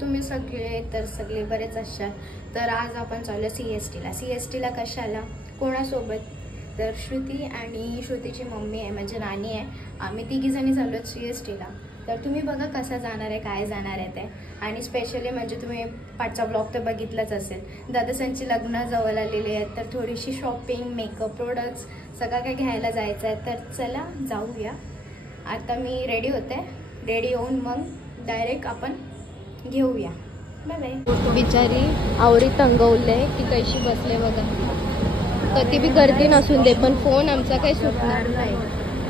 तुम्ही सगळे तर सगळे बरेच असाल. तर आज आपण चाललो CST ला कशाला, कोणासोबत? तर श्रुती आणि श्रुतीची मम्मी आहे म्हणजे नानी आहे. आम्ही तिघीजणी चाललो CST ला. तर तुम्ही बघा कसं जाणार आहे, काय जाणार आहे ते. आणि स्पेशली म्हणजे तुम्ही पाठचा ब्लॉग तर बघितलाच असेल. दादासांची लग्न जवळ आलेली आहेत तर थोडीशी शॉपिंग, मेकअप प्रोडक्ट्स सगळं काही घ्यायला जायचं आहे. तर चला जाऊया. आता मी रेडी होते. रेडी होऊन मग डायरेक्ट आपण घेऊया. Bye bye. बिचारी आवरी तंगवले की कशी बसले बघा. कधी बी गर्दी नसून दे पण फोन आमचा काही सुटणार नाही.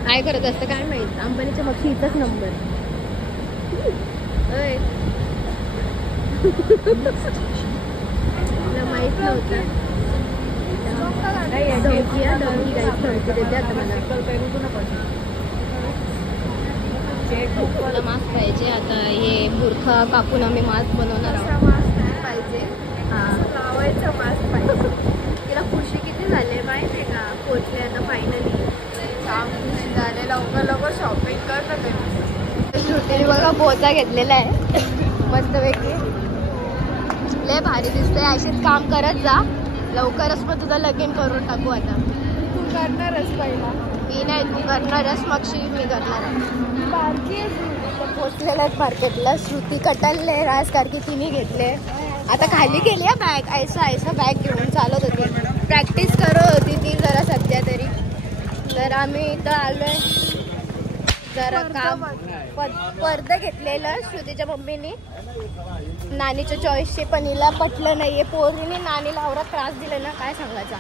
काय करत असतं काय माहित. अंबानीच्या मग हिचाच नंबर माहित नव्हतं. मास्क पाहिजे. आता हे बुरखा कापून आम्ही मास्क बनवणार आहोत. मास्क पाहिजे, लावायचा मास्क पाहिजे. तिला खुशी किती झाले माहिती आहे का? पोचले आता फायनली. काम खुशी झाले. लवकर शॉपिंग कर. श्रुतीने बघा बोचा घेतलेला आहे मस्तपैकी. लय भारी दिसतंय. अशीच काम करत जा. लवकरच मग तुझं लगीन करून टाकू. आता तू करणारच पहिला. मी नाही, तू करणारच मग मी करणार आहे. पोचलेला मार्केटला. श्रुती कटलले रास कारण की तिने घेतले. आता खाली गेली आहे बॅग. ऐसा बॅग घेऊन चालत होती. प्रॅक्टिस करत होती ती जरा सध्या तरी. तर आम्ही इथं आलोय जरा काम. पडदा घेतलेलं श्रुतीच्या मम्मीनी नानीच्या चॉईसचे पण हिला पटलं नाहीये. पोरीने नानीला आवडा त्रास दिला ना काय सांगायचा.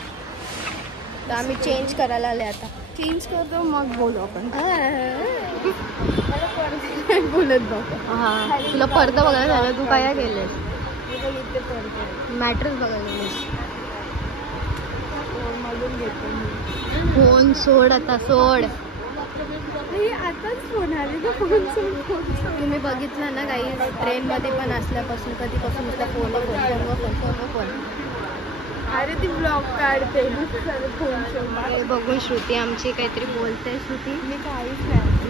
तर आम्ही चेंज करायला आले. आता चेंज करतो मग बोलू आपण. बोलत बघ. हा तुला पडदा बघायला झालं. तू काय केलेस? मॅट्रेस बघायला गेलेस. फोन सोड आता सोड. आताच फोन आले. तुम्ही बघितलं ना काही ट्रेनमध्ये पण असल्यापासून कधीपासून फोन. अरे ती ब्लॉग काढते. बघून श्रुती आमची काहीतरी बोलते. श्रुती मी काहीच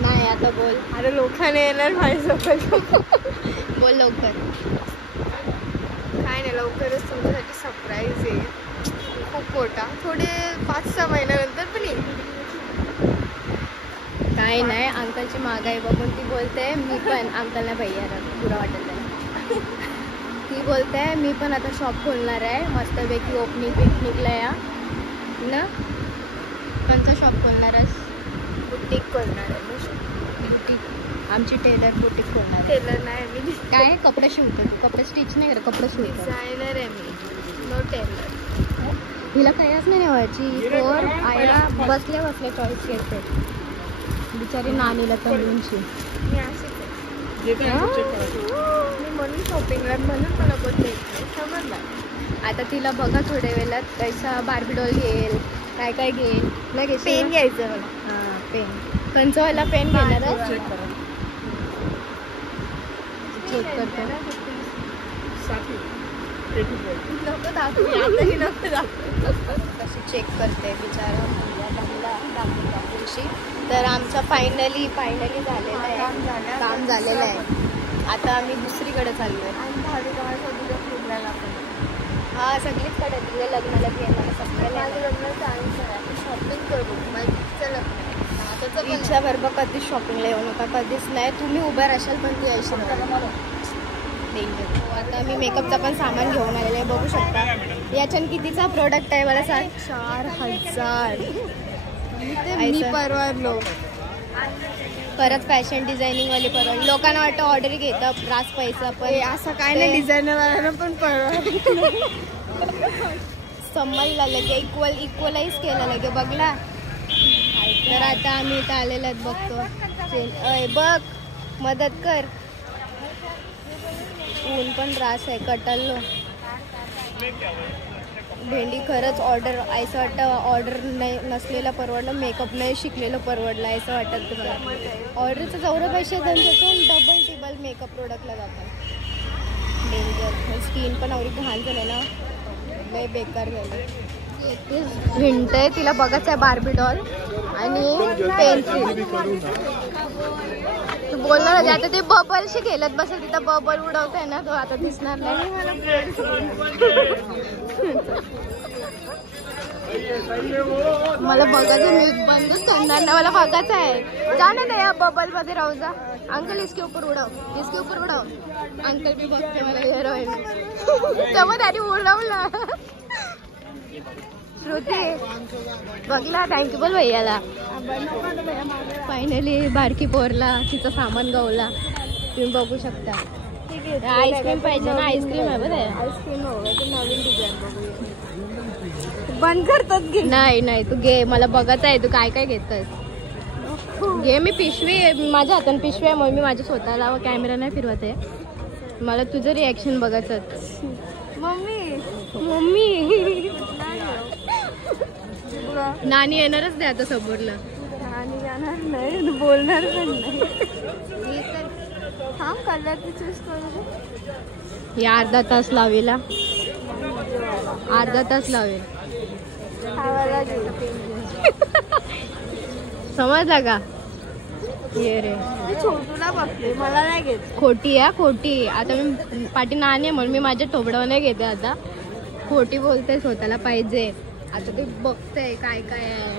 नाही. आता बोल. अरे लोकांनी येणार माझ्यासोबत. बोल लवकर. काय नाही, लवकरच तुमच्यासाठी सरप्राईज आहे. खूप मोठा. थोडे 5-6 महिन्यानंतर पण येईल. काय नाही, अंकलची महागाई बघून ती बोलते मी पण. अंकलला भैया पुरा वाटत आहे. ती बोलते मी पण आता शॉप खोलणार आहे मस्तपैकी. ओपनिंग पिकनिकला या ना. कोणचा शॉप खोलणार आहेस? बुटीक खोलणार आहे. बुटीक आमची टेलर बुटीक खोलणार. टेलर नाही मी. काय कपडे शिवते तू? कपडे स्टिच नाही करत, कपडे शिवते. डिझायनर आहे मी, नो टेलर. हिला काहीच नाही व्हायची. फोर आईला बसल्या चॉईस घेते. बिचारी नानीला तंदूंची. मी अशीच म्हणून शॉपिंगला म्हणून मला बोलते समजलं. आता तिला बघा थोड्या वेळात कैसा बार्बी डॉल घेईल, काय काय घेईल. नाही पेन घ्यायचं मला. हां पेन. कंचवाला पेन घेणार आहे. चेक करते ना. नको दाखवू. कशी चेक करते बिचारा दाखवूशी. तर आमचं फायनली झालेलं आहे. काम झालेलं आहे. आता आम्ही दुसरीकडे चाललो आहे. हा सगळीचकडे तिथे लग्नाला येणार. सगळ्याला लग्नाचं आहे. शॉपिंग करू इच्छा बरोबर. कधीच शॉपिंगला येऊ नका, कधीच नाही. तुम्ही उभं राहाल पण ती यायची डेंजर. आता मी मेकअपचा पण सामान घेऊन आलेलं आहे. बघू शकता. याच्यानं कितीचा प्रोडक्ट आहे मला सांग? 4000. मी परवडलो. परत फॅशन डिझायनिंग वाले परवडले. लोकांना वाटतं ऑर्डर घेतं रास पैसा, पण असं काय नाही. डिझायनरवाल्यांना पण परवडलं. समजला लगे. इक्वलाइज केलं लगे. बघला. तर आता आम्ही इथं आलेलं आहेत. बघतो. बघ मदत कर. ऊन पण त्रास आहे. कटललो भेंडी. खरंच ऑर्डर असं वाटतं. ऑर्डर नाही नसलेलं परवडलं. मेकअप नाही शिकलेलं परवडलं असं वाटत तुम्हाला. ऑर्डरचं जेवढं पैसे त्यांच्यातून डबल टिबल मेकअप प्रोडक्टला जातात. डेंजर. स्किन पण एवढी घाण झाली ना. लय बेकार झाली. हिंट आहे तिला बघायचं आहे बार्बी डॉल आणि पेन्सिल. तू बोलणार होते आता ते बबलशी खेळत बसेल तिथं बबल उडवताय ना तो आता दिसणार नाही. मला बघायचं म्यूट बंदच करणार ना मला बघायचं आहे. जा ना या बबल मध्ये राहू जा. अंकल इसके ऊपर उड़ाओ इसके ऊपर उड़ाओ. अंकल भी बघते मला हिरोईन तेव्हा त्याने उडवला. श्रुती बघला थँक्यू बोल भैयाला. फायनली बारकी पोरला तिचं सामान गावला तुम्ही बघू शकता. आईस्क्रीम पाहिजे ना आईस्क्रीम आहे बघ आईस्क्रीम नवीन डिझाईन बंद करतात घे. नाही नाही तू घे मला बघायचं आहे तू काय काय घेतोस घे. मी पिशवी माझ्या हाताने पिशवी आहे म्हणून मी माझ्या स्वतःला कॅमेरा नाही फिरवत आहे. मला तुझं रिॲक्शन बघायचं. मम्मी मम्मी नानी येणारच नाही आता समोरला. नानी येणार नाही बोलणार पण नाही. थांब कलरची चूज करू. या अर्धा तास लावेला अर्धा तास लावेल. समजला का. ये रे छोटूला बघते मला नाही घेत. खोटी आहे खोटी. आता मी पाठी नाणी आहे म्हणून मी माझ्या टोबडावर नाही घेते. आता खोटी बोलते स्वतःला पाहिजे. आता ते बघते काय काय आहे.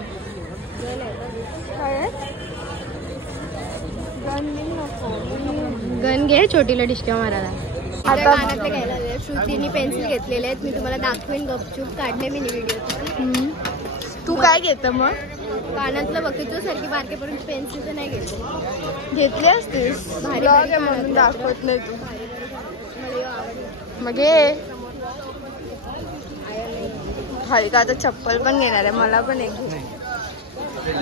गन घे छोटीला डिस्का मारायला. आता कानातले घ्यायला आले. श्रुतीने पेन्सिल घेतलेले आहेत मी तुम्हाला दाखवेन गपचूप काढले मी व्हिडिओ. तू काय घेत मग. कानातलं बघते तू सारखी बारकेपर्यंत पेन्सिल तर नाही घेतली असतीस. भारी म्हणून दाखवत नाही तू. मग हाय का आता चप्पल पण घेणार आहे मला पण एक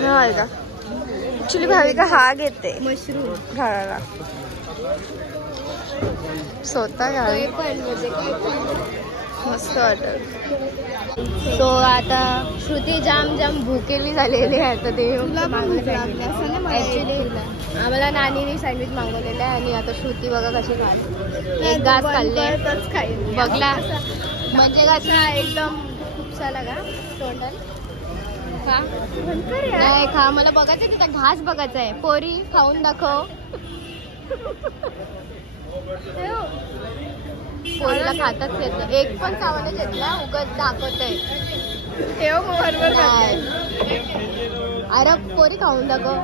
नाही का. ऍक्च्युली भाविका हा घेते मशरूम घालायला स्वतः मस्त वाटत. तो आता श्रुती जाम जाम भुकेली झालेली आहे. आता ते ऍक्च्युली आम्हाला नानीने सँडविच मागवलेलं आहे आणि आता श्रुती बघा कशी खाते. एक घास खाल्ले बघला म्हणजे कसं एकदम खूप साला का टोटल खा नाही खा. मला बघायचं तिचा घास बघायचा आहे. पोरी खाऊन दाखव. पोरीला खातात घेतलं एक पण सामान घेतला उगाच दाखवत आहे. अरे पोरी खाऊन दाखव.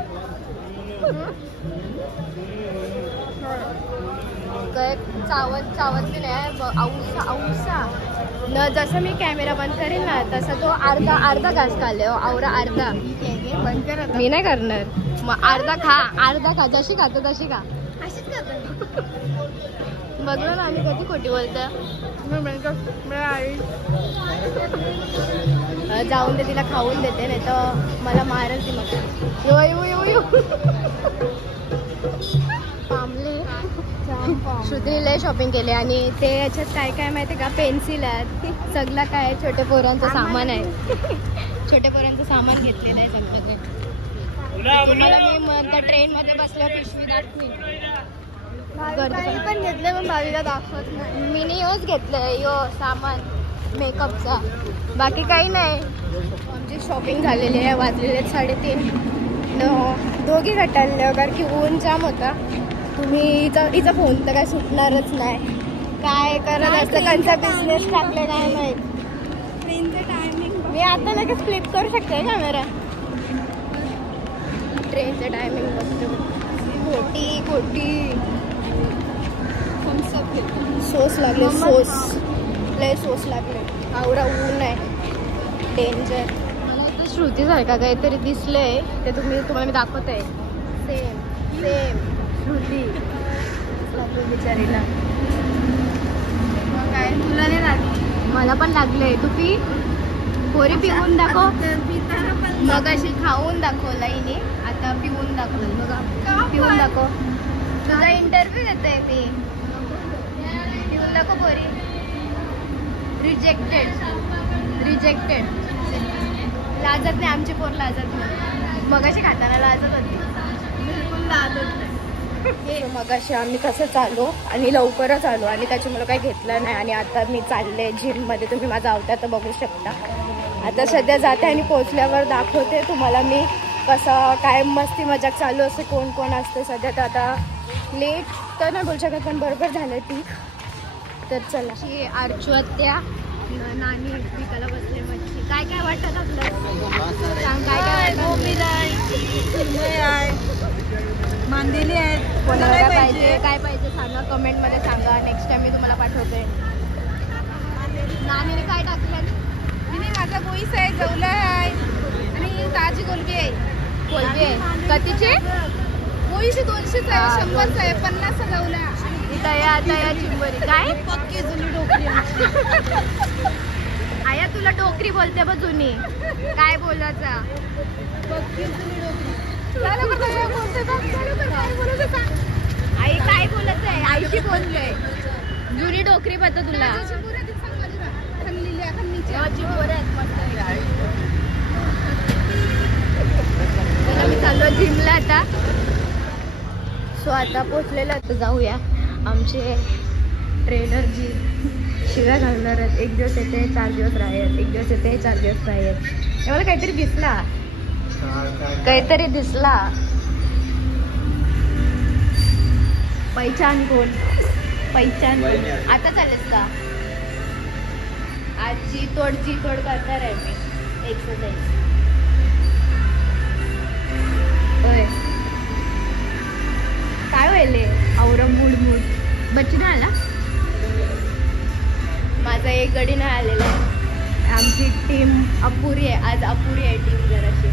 चावत चावत की नाही औसा औसा न. जसं मी कॅमेरा बंद करेन ना तसा तो अर्धा घास खाल्ले. आवरा अर्धा बंद कर. मी नाही करणार. मग अर्धा खा जशी खातो तशी खा. अशीच खातो बघलो ना. आणि कधी खोटी बोलतं. जाऊन दे तिला खाऊन देते नाही तर मला मारल ती. मग यो श्रुतीने शॉपिंग केली आणि ते याच्यात काय काय माहिती का पेन्सिल आहेत सगळं काय छोटे पोरांचं सामान आहे. छोटे पोरांचं सामान घेतलेलं आहे सगळं. तुम्हाला मी ट्रेन मध्ये बसल्या पिशवी दाखवी पण घेतले पण भावीला दाखवत नाही. मी नाही योच घेतलंय यो सामान मेकअपचा बाकी काही नाही. आमची शॉपिंग झालेली आहे. वाजलेले 3:30. दोघी गटाले कारण की ऊन जाम होता. तुम्ही हिचा फोन तर काय सुटणारच नाही. काय करत असतं त्यांचा बिझनेस टाकले काय माहीत. ट्रेनचं टायमिंग मी आता लगेच फ्लिप करू शकते कॅमेरा. ट्रेनचं टायमिंग बघतो. खोटी सोस लागले. लय सोस लागले. आवरा ऊन आहे डेंजर. मला आता श्रुतीसारखा काहीतरी दिसलंय ते तुम्हाला मी दाखवत आहे. सेम श्रुती बिचारीला काय तुला नाही लागली. मला पण लागलंय. तू पी पोरी पिऊन दाखव. मग अशी खाऊन दाखवला हिने आता पिऊन दाखवलं. बघा पिऊन दाखव. तुझा इंटरव्ह्यू देते ती. पिऊन दाखव पोरी. रिजेक्टेड लाजत नाही आमची पोर लाजत नाही. मगाशी खाताना लाजत होती. बिलकुल लाजत नाही. मगाशी आम्ही कसं चालू आणि लवकरच आलो आणि त्याच्यामुळे काही घेतलं नाही. आणि आता मी चालले जिममध्ये. तुम्ही माझा आवता तर बघू शकता. आता सध्या जाते आणि पोचल्यावर दाखवते तुम्हाला मी कसं काय मस्ती मजाक चालू असते, कोण कोण असते सध्या. तर आता लेट तर नाही बोलू शकत पण बरोबर झालं ती. तर चला ही आरचू आत्या नानी विकायला बसले मच्छी. काय काय वाटतं आपलं सांग, काय काय मांदेली आहेत, कोणाला पाहिजे काय पाहिजे सांगा कमेंटमध्ये सांगा. नेक्स्ट टाइम मी तुम्हाला पाठवते. नानीने काय टाकलं? तिने माझा गोईस आहे, जवला आहे आणि ताजी कोलबी आहे. कोलबी आहे कधीचे? गोईशी 200चा आहे, 100चा आहे, 50चा जवला. तया तया चिंबरी काय पक्की जुनी डोकरी. आया तुला डोकरी बोलते बघ जुनी. काय बोलायचा? पक्की जुनी डोकरी. आई काय बोलत आहे? आईशी बोलतोय. जुनी डोकरी पत्ता तुला. मी चाललो जिमला आता. सो आता पोचलेलं आता जाऊया. आमचे ट्रेनरजी शिव्या घालणार आहेत. एक दिवस येते 4 दिवस राहत, एक दिवस येते 4 दिवस राहत. मला काहीतरी दिसला, काहीतरी दिसला. पहिचान कोण? पहिचान आता चालेल का? आज जी तोड करणार आहे मी एक्सरसाइज. होय काय व्हायले? औरम मूड बच्ची नाही आला. माझा एक गडी नाही आलेला आहे. आमची टीम अपुरी आहे, आज अपुरी आहे टीम जराशी.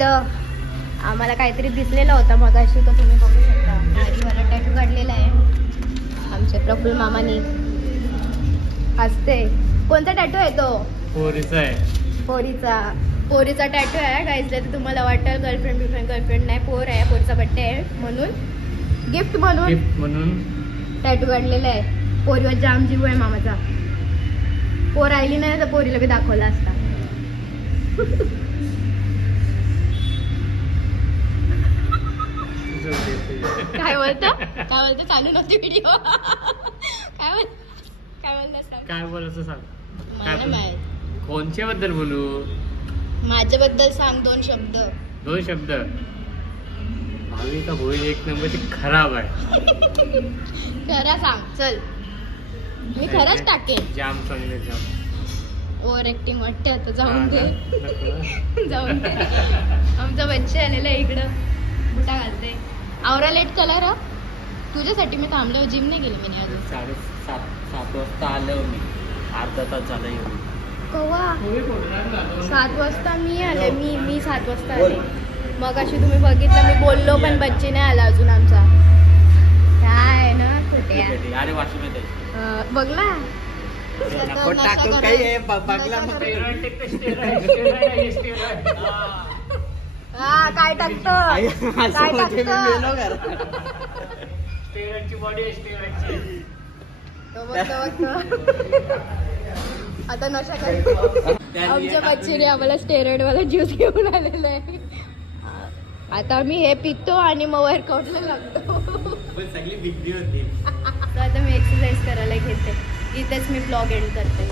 तर आम्हाला काहीतरी दिसलेला होता मगाशी, तर तुम्ही बघू शकता. आरीवाला टॅटू काढलेला आहे आमच्या प्रफुल्ल मामानी. हसते. कोणता टॅटू आहे तो? पोरीचा आहे. पोरीचा टॅटू आहे गाईज. तर तुम्हाला वाटेल गर्लफ्रेंड नाही, पोर आहे. पोरीचा बड्डे आहे म्हणून गिफ्ट म्हणून टॅटू काढलेला आहे. पोरीवर जाम जीव आहे मामाचा. पोर आली नाही तर पोरीला बी दाखवला असता. काय बोलतो चालू नव्हती व्हिडिओ. काय बोलायचं सांग. मला नाही माहित. कोणच्या बद्दल बोलू? माझ्याबद्दल सांग 2 शब्द. 2 शब्द. भाविका होईल 1 नंबरची खराब आहे. खरा सांग चल. मी खरंच टाकेन. जाम चांगले जाम. ओव्हर ऍक्टिंग वाटते आता. जाऊन दे. नको. जाऊन दे. आमचा बच्चे आलेला आहे इकडं. बुटा घालते. आवरा लेट कलर. तुझ्यासाठी मी थांबलो. जिम नाही गेली मी अजून. 7:30 वाजता आलो मी. अर्धा तास झाला येऊन. कवा? 7 वाजता मी आले. मी 7 वाजता आले. मग अशी तुम्ही बघितलं मी बोललो पण बच्चे नाही आला अजून आमचा. काय ना कुठे अरे वाशिम बघला. हा काय टाकतो? आता नशा करतो. आमच्या बच्चीने आम्हाला स्टेरॉइड वाला ज्यूस घेऊन आलेला आहे. आता आम्ही हे पितो आणि मग वर्कआउटला लागतो. सगळी बिगडी होती. आता मी एक्सरसाइज करायला घेते. इथेच मी ब्लॉग एंड करते.